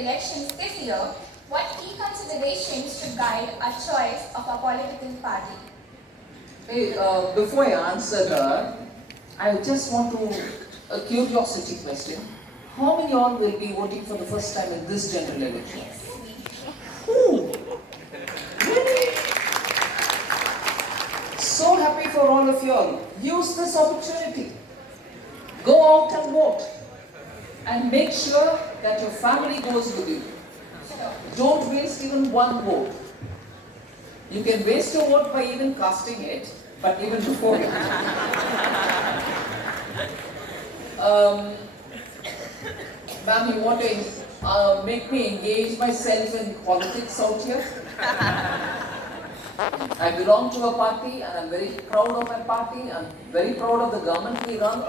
elections this year, what key considerations should guide our choice of a political party? Hey, before I answer that, I just want to a curiosity question. How many of you will be voting for the first time in this general election? Who? Really? So happy for all of you all. Use this opportunity. Go out and vote. And make sure that your family goes with you. Don't waste even one vote. You can waste your vote by even casting it, but even before it. Ma'am, you want to make me engage myself in politics out here? I belong to a party and I'm very proud of my party. I'm very proud of the government we run.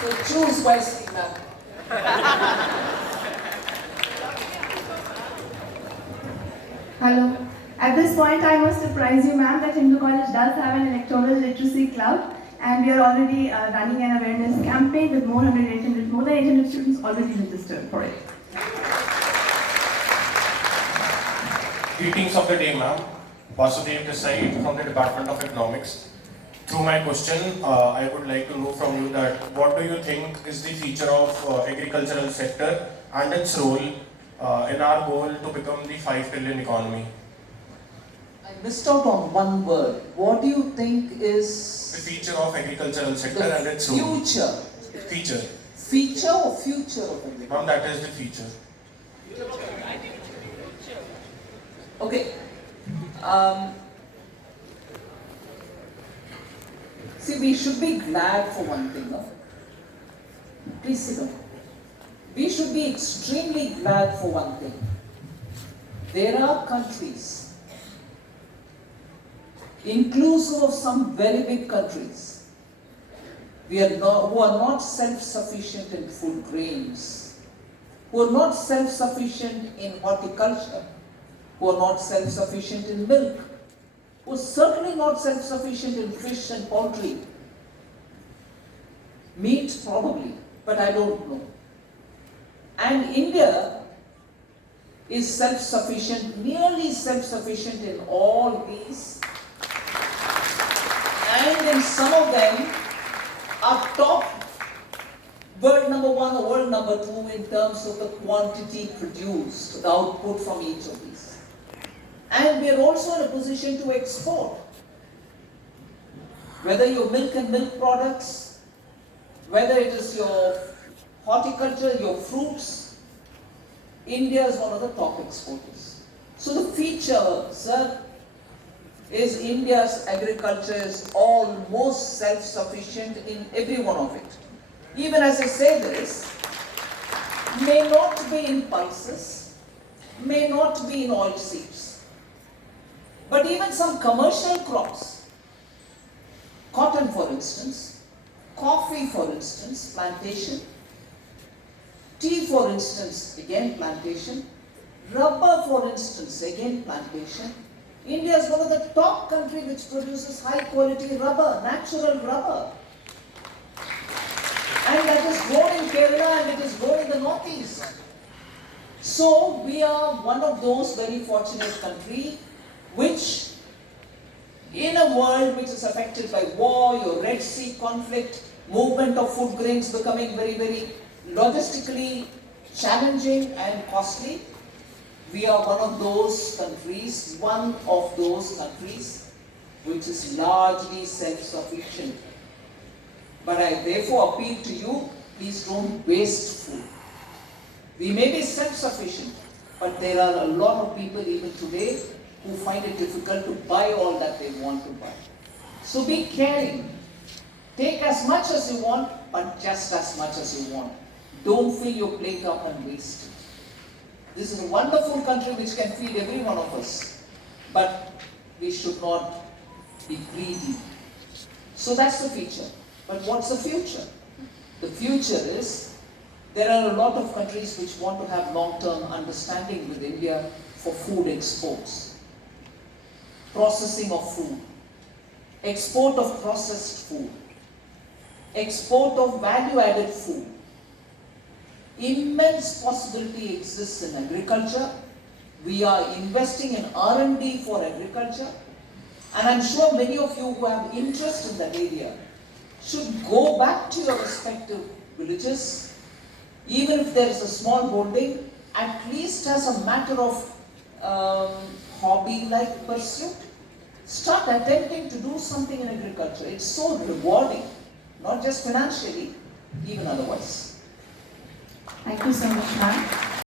So choose wisely, ma'am. Hello. At this point, I must surprise you, ma'am, that Hindu College does have an electoral literacy club, and we are already running an awareness campaign with more than 800 students already registered for it. Greetings of the day, ma'am. Vasudev Desai from the Department of Economics. Through my question, I would like to know from you that what do you think is the future of agricultural sector and its role in our goal to become the 5 trillion economy? I missed out on one word. What do you think is... The future of agricultural sector and its role. Future. Feature. Feature or future of agriculture? Ma'am, that is the future. Okay. See, we should be glad for one thing, no? Please sit down. We should be extremely glad for one thing. There are countries, inclusive of some very big countries, who are not self-sufficient in food grains, who are not self-sufficient in horticulture, who are not self-sufficient in milk, who are certainly not self-sufficient in fish and poultry. Meat, probably, but I don't know. And India is self-sufficient, nearly self-sufficient in all these. And in some of them are top world number one or world number two in terms of the quantity produced, the output from each of these. And we are also in a position to export. Whether your milk and milk products, whether it is your horticulture, your fruits, India is one of the top exporters. So the feature, sir, is India's agriculture is almost self-sufficient in every one of it. Even as I say this, may not be in pulses, may not be in oilseeds, but even some commercial crops, cotton for instance, coffee for instance, plantation, tea for instance, again plantation, rubber for instance, again plantation. India is one of the top countries which produces high quality rubber, natural rubber. And that is grown in Kerala and it is grown in the northeast. So we are one of those very fortunate countries which, in a world which is affected by war, your Red Sea conflict, movement of food grains becoming very, very logistically challenging and costly, we are one of those countries which is largely self-sufficient. But I therefore appeal to you, please don't waste food. We may be self-sufficient, but there are a lot of people even today who find it difficult to buy all that they want to buy. So be caring. Take as much as you want, but just as much as you want. Don't fill your plate up and waste it. This is a wonderful country which can feed every one of us, but we should not be greedy. So that's the future. But what's the future? The future is, there are a lot of countries which want to have long-term understanding with India for food exports, processing of food, export of processed food, export of value-added food. Immense possibility exists in agriculture. We are investing in R&D for agriculture. And I'm sure many of you who have interest in that area should go back to your respective villages, even if there is a small holding, at least as a matter of hobby-like pursuit. Start attempting to do something in agriculture. It's so rewarding, not just financially, even otherwise. Thank you so much, ma'am.